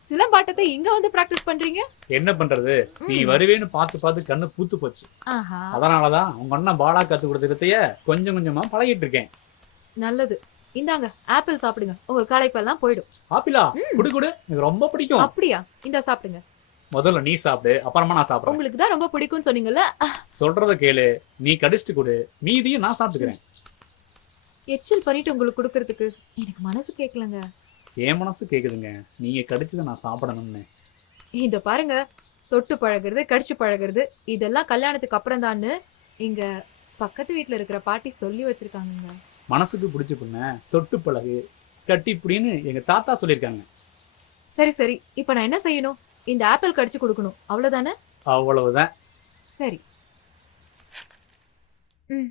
சிலம்பாட்டத்தை இங்க வந்து பிராக்டிஸ் பண்றீங்க? என்ன பண்றது, நீ ம். வருவேன்னு பார்த்து பார்த்து கண்ணு பூத்து போச்சு. ஆஹா. அதனாலதான் உங்க அண்ணன் பாலா கத்து கொடுத்த வித்தைய கொஞ்சம் கொஞ்சமா பழகிட்டு இருக்கேன். நல்லது. இந்தாங்க ஆப்பிள் சாப்பிடுங்க. உங்க களைப்பெல்லாம் போயிடும். ஆப்பிளா? ம். குடு குடு, எனக்கு ரொம்ப பிடிக்கும். அப்படியா? இந்தா சாப்பிடுங்க. முதல்ல நீ சாப்பிடு, அப்புறமா நான் சாப்பிடுறேன். உங்களுக்கு தான் ரொம்ப பிடிக்கும்னு சொன்னீங்கல்ல. சொல்றத கேளு, நீ கடிச்சிட்டு கொடு, மீதியும் நான் சாப்பிட்டுக்கிறேன். எச்சில் பண்ணிட்டு உங்களுக்கு குடுக்கறதுக்கு எனக்கு மனசு கேட்கலங்க. என் மனசு கேக்குதுங்க, நீங்க கடிச்சதை நான் சாப்பிடணும்னு. இத பாருங்க. தொட்டு பழகுறது, கடிச்சு பழகுறது இதெல்லாம் கல்யாணத்துக்கு அப்புறம் தான்னு இங்க பக்கத்து வீட்ல இருக்கிற பாட்டி சொல்லி வச்சிருக்காங்கங்க. மனசுக்கு பிடிச்ச பொண்ண தொட்டு பழகு, கட்டி புடின்னு எங்க தாத்தா சொல்லியிருக்காங்க. சரி சரி. இப்ப நான் என்ன செய்யணும்? இந்த ஆப்பிள் கடிச்சு குடுக்கணும். அவ்வளவுதானே? அவ்வளவுதான். சரி. ம்.